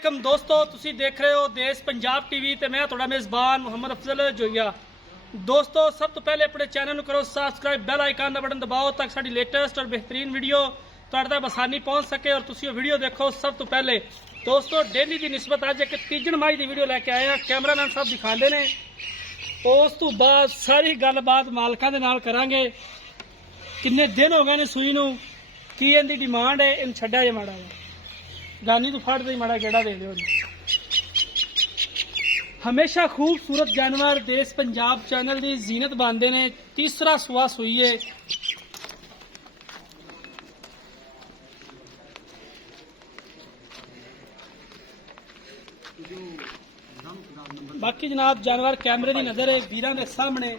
वालेकुम दोस्तों, तुसी देख रहे हो देश पंजाब टीवी ते मैं थोड़ा मेज़बान मुहम्मद अफजल जोइया। दोस्तों सब तो पहले अपने चैनल को करो सबसक्राइब, बेल आइकन का बटन दबाओ ताकि साडी लेटेस्ट और बेहतरीन वीडियो तुहाडे तक आसानी पहुंच सके और तुसी वीडियो देखो सब तो पहले। दोस्तों डेली की निस्बत अज एक तीजन माई की वीडियो लैके आए हैं, कैमरामैन साहब दिखाते हैं। उस तो बाद सारी गलबात मालकां दे नाल करांगे। किन्ने दिन हो गए ने सूई नूं, की इनकी डिमांड है, इन छड्या जे माड़ा गानी तो फट दे माड़ा गेड़ा दे दो। हमेशा खूबसूरत जानवर देश पंजाब चैनल की जीनत बनते ने। तीसरा सुआ सुई है। बाकी जनाब जानवर कैमरे की नजर है वीरां दे सामने।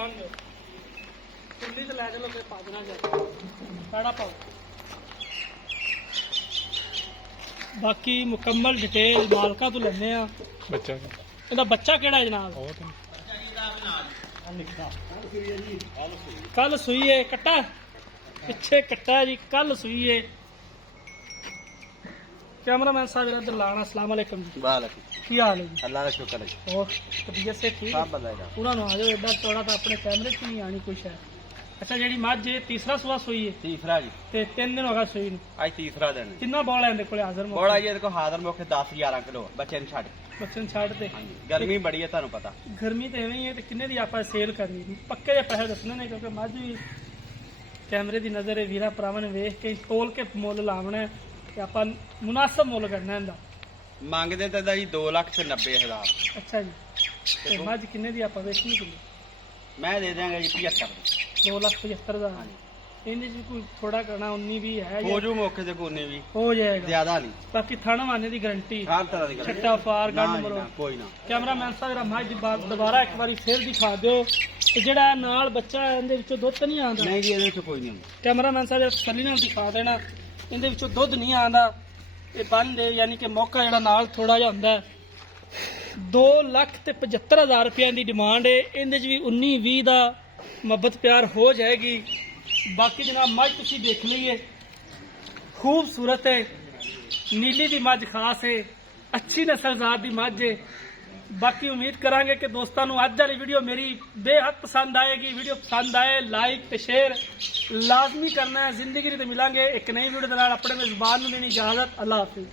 आन दो कुंडी तो लै चलो, फिर पा देना चाहिए साड़ा पाओ। बाकी मुकम्मल डिटेल मालका तो लेने बच्चा इहदा बच्चा केड़ा है जनाब? कल सुई है कट्टा, पिछे कट्टा है जी, कल सुई है। कैमरामैन साहब इधर लाना। अस्सलाम वालेकुम जी। वालेकुम। की हाल है जी? अल्लाह का शुक्र है। और तबीयत से ठीक सब बताएगा। पूरा ना आ जाओ, एडा थोड़ा तो अपने कैमरे च नहीं आनी कुछ है। अच्छा जी मझ तीसरा सुआ सुई है तीसरा जी ते 3 दिन हो गए सुई नूं। आज तीसरा दिन है। कितना बॉल है इहदे कोले हाजिर मौके? बड़ा जी देखो हाजिर मौके 10-11 किलो बच्चे ने छड़। बच्चे छड़ ते हाँ जी गर्मी बड़ी है थानू पता। गर्मी तो इवें ही है। किन्ने दी आप सेल करनी पक्के जे पैसे दसने ने, क्योंकि मझ भी कैमरे की नजर है। वीरा भरावां ने वेख के तोल के मुल लावना है ते आपां मुनासिब मुल करना है। मंगते तो जी 2,90,000। अच्छा जी ते मझ किन्ने दी आपां वेचनी किन्नी? मैं दे देंगे जी 75। 2,75,000 इनके कोई थोड़ा करना 19-20 है हो जू मौके से कोने भी हो जाएगा, ज्यादा नहीं। बाकी थाना मारने की गारंटी हर तरह की गारंटी। छट्टा फार ना गन जी, मरो। ना, कोई ना। कैमरामैन साहब जरा मझ दी बात दोबारा एक बार फिर दिखा दो। जेड़ा नाल बच्चा है इहदे विचों दुध नहीं आंदा? नहीं जी ਇਹਦੇ ਚ कोई नहीं ਹੁੰਦਾ। कैमरामैन साहब जरा तसल्ली नाल दिखा देना। इहदे विचों दुध नहीं आंदा, ये बंद है, यानी कि मौका जेड़ा नाल थोड़ा जिहा हुंदा है। 2,75,000 रुपये की डिमांड है। इहदे च भी 19-20 का मुहब्बत प्यार हो जाएगी। बाकी जनाब मझ तुसी देख लीए, खूबसूरत है, नीली दी मझ खास है, अच्छी नस्लजार दी मझ है। बाकी उम्मीद करांगे कि दोस्तों नूं अज वाली वीडियो मेरी बेहद पसंद आएगी। वीडियो पसंद आए लाइक ते शेयर लाजमी करना है। जिंदगी तो मिलांगे एक नई वीडियो दे नाल। अपने मेजबान नूं देनी इजाजत। अल्लाह हाफिज़।